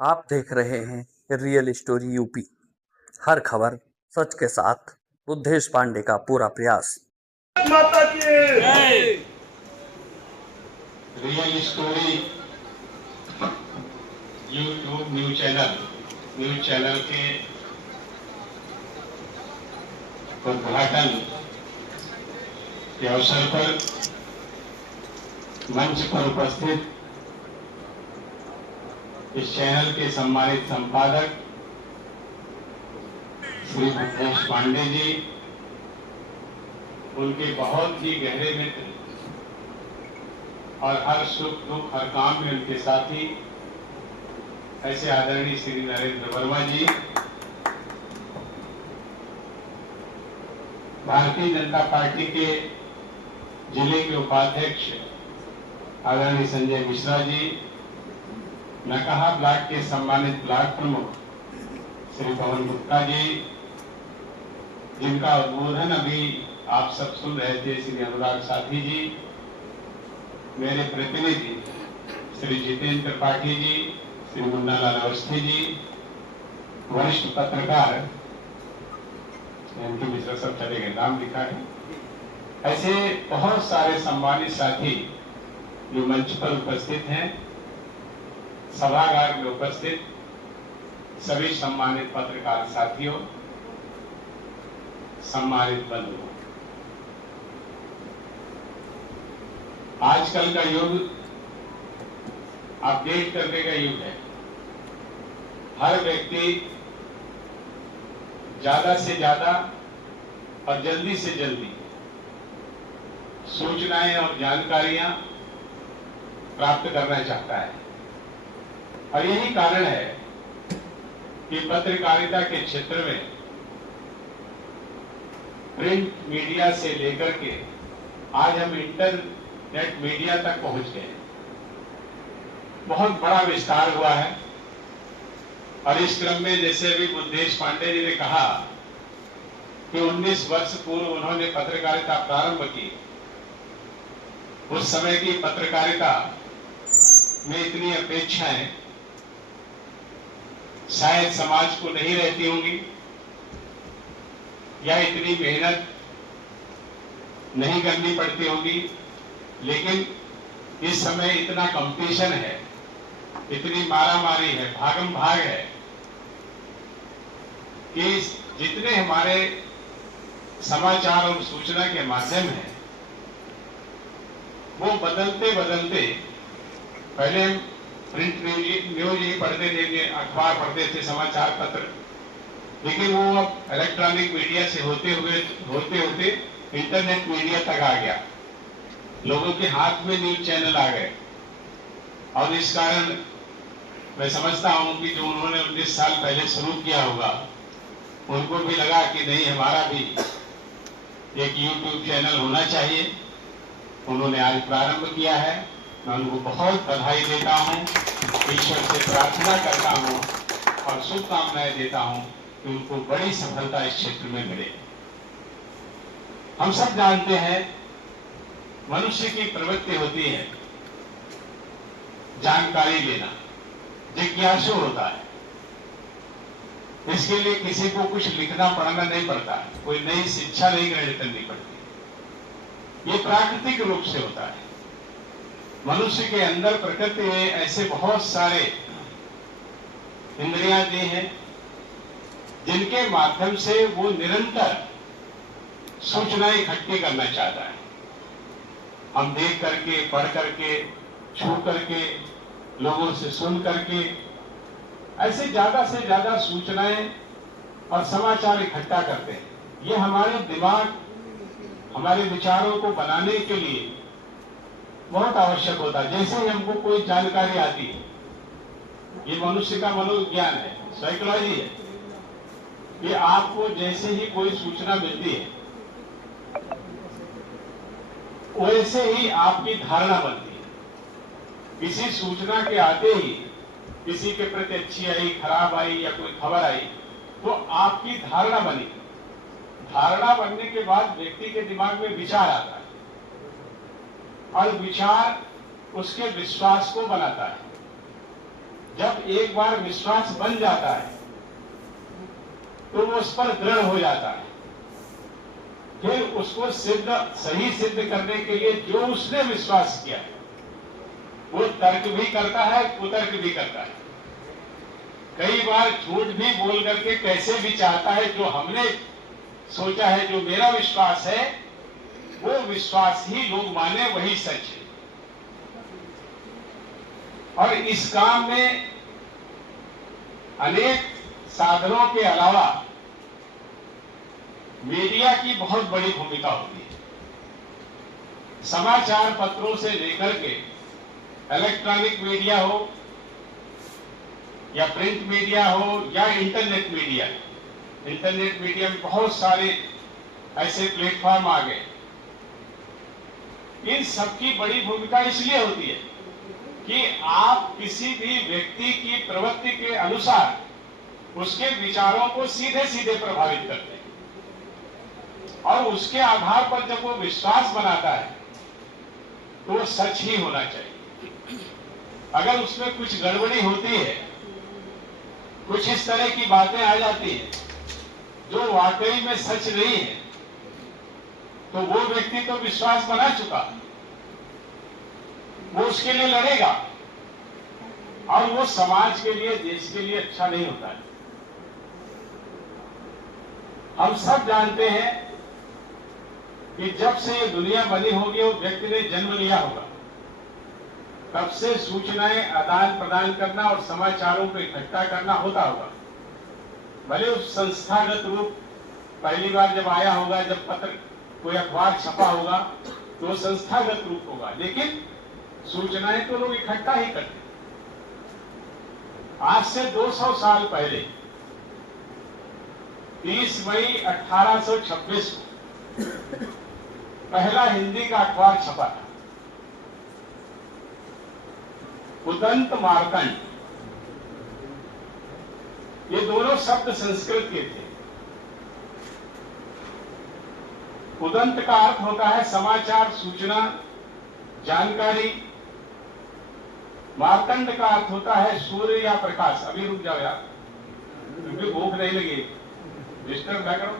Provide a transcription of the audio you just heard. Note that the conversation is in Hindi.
आप देख रहे हैं रियल स्टोरी यूपी। हर खबर सच के साथ। बुद्धेश पांडे का पूरा प्रयास। माता की real story YouTube news channel के उद्घाटन के अवसर पर मंच पर उपस्थित इस चैनल के सम्मानित संपादक श्री बुद्धेश पांडे जी, उनके बहुत ही गहरे मित्र और हर सुख दुख हर काम में उनके साथी ऐसे आदरणीय श्री नरेंद्र वर्मा जी, भारतीय जनता पार्टी के जिले के उपाध्यक्ष आदरणीय संजय मिश्रा जी, नकहा ब्लॉक के सम्मानित ब्लॉक प्रमुख श्री पवन गुप्ता जी, जिनका उद्बोधन अभी आप सब सुन रहे थे, श्री अनुराग साथी जी, मेरे प्रतिनिधि श्री जितेंद्र त्रिपाठी जी, श्री मुन्नालाल अवस्थी जी, वरिष्ठ पत्रकार इनकी मिश्रा सब चले गए, नाम लिखा है, ऐसे बहुत सारे सम्मानित साथी जो मंच पर उपस्थित हैं, सभागार में उपस्थित सभी सम्मानित पत्रकार साथियों, सम्मानित बंधुओं, आजकल का युग अपडेट करने का युग है। हर व्यक्ति ज्यादा से ज्यादा और जल्दी से जल्दी सूचनाएं और जानकारियां प्राप्त करना चाहता है, और यही कारण है कि पत्रकारिता के क्षेत्र में प्रिंट मीडिया से लेकर के आज हम इंटरनेट मीडिया तक पहुंच गए। बहुत बड़ा विस्तार हुआ है, और इस क्रम में जैसे अभी बुद्धेश पांडे जी ने कहा कि 19 वर्ष पूर्व उन्होंने पत्रकारिता प्रारंभ की। उस समय की पत्रकारिता में इतनी अपेक्षाएं शायद समाज को नहीं रहती होंगी, या इतनी मेहनत नहीं करनी पड़ती होगी, लेकिन इस समय इतना कंपटीशन है, इतनी मारामारी है, भागम भाग है कि जितने हमारे समाचार और सूचना के माध्यम हैं, वो बदलते बदलते, पहले हम प्रिंट न्यूज ही पढ़ते थे, अखबार पढ़ते थे, समाचार पत्र, लेकिन वो अब इलेक्ट्रॉनिक मीडिया से होते होते इंटरनेट मीडिया तक आ गया। लोगों के हाथ में न्यूज चैनल आ गए, और इस कारण मैं समझता हूं कि जो उन्होंने 19 साल पहले शुरू किया होगा, उनको भी लगा कि नहीं, हमारा भी एक यूट्यूब चैनल होना चाहिए। उन्होंने आज प्रारंभ किया है। मैं उनको बहुत बधाई देता हूं, ईश्वर से प्रार्थना करता हूं और शुभकामनाएं देता हूं कि उनको बड़ी सफलता इस क्षेत्र में मिले। हम सब जानते हैं, मनुष्य की प्रवृत्ति होती है जानकारी लेना, जिज्ञासु होता है। इसके लिए किसी को कुछ लिखना पढ़ना नहीं पड़ता है, कोई नई शिक्षा नहीं ग्रहण करनी पड़ती। ये प्राकृतिक रूप से होता है। मनुष्य के अंदर प्रकृति में ऐसे बहुत सारे इंद्रियां दी हैं, जिनके माध्यम से वो निरंतर सूचनाएं इकट्ठी करना चाहता है। हम देख करके, पढ़ करके, छू करके, लोगों से सुन करके ऐसे ज्यादा से ज्यादा सूचनाएं और समाचार इकट्ठा करते हैं। ये हमारे दिमाग, हमारे विचारों को बनाने के लिए बहुत आवश्यक होता है। जैसे ही हमको कोई जानकारी आती है, ये मनुष्य का मनोविज्ञान है, साइकोलॉजी है, कि आपको जैसे ही कोई सूचना मिलती है, वैसे ही आपकी धारणा बनती है। किसी सूचना के आते ही किसी के प्रति अच्छी आई, खराब आई या कोई खबर आई, तो आपकी धारणा बनी। धारणा बनने के बाद व्यक्ति के दिमाग में विचार आता है, और विचार उसके विश्वास को बनाता है। जब एक बार विश्वास बन जाता है तो वो उस पर दृढ़ हो जाता है। फिर उसको सही सिद्ध करने के लिए जो उसने विश्वास किया वो तर्क भी करता है, कुतर्क भी करता है। कई बार झूठ भी बोल करके कैसे भी चाहता है जो हमने सोचा है, जो मेरा विश्वास है वो विश्वास ही लोग माने, वही सच है। और इस काम में अनेक साधनों के अलावा मीडिया की बहुत बड़ी भूमिका होती है। समाचार पत्रों से लेकर के इलेक्ट्रॉनिक मीडिया हो या प्रिंट मीडिया हो या इंटरनेट मीडिया। इंटरनेट मीडिया में बहुत सारे ऐसे प्लेटफॉर्म आ गए। इन सबकी बड़ी भूमिका इसलिए होती है कि आप किसी भी व्यक्ति की प्रवृत्ति के अनुसार उसके विचारों को सीधे सीधे प्रभावित करते हैं और उसके आधार पर जब वो विश्वास बनाता है तो वो सच ही होना चाहिए। अगर उसमें कुछ गड़बड़ी होती है, कुछ इस तरह की बातें आ जाती हैं जो वाकई में सच नहीं है, तो वो व्यक्ति तो विश्वास बना चुका, वो उसके लिए लड़ेगा और वो समाज के लिए, देश के लिए अच्छा नहीं होता है। हम सब जानते हैं कि जब से ये दुनिया बनी होगी, वो व्यक्ति ने जन्म लिया होगा, तब से सूचनाएं आदान प्रदान करना और समाचारों को इकट्ठा करना होता होगा। भले उस संस्थागत रूप पहली बार जब आया होगा, जब पत्र कोई अखबार छपा होगा तो संस्थागत रूप होगा, लेकिन सूचनाएं तो लोग इकट्ठा ही करते। आज से 200 साल पहले 30 मई 1826 को पहला हिंदी का अखबार छपा था, उदंत मार्तंड। ये दोनों शब्द संस्कृत के थे। उदंत का अर्थ होता है समाचार, सूचना, जानकारी। मार्तंड का अर्थ होता है सूर्य या प्रकाश। अभी रुक जाओ यार, क्योंकि भूख नहीं लगी, डिस्टर्ब ना करो।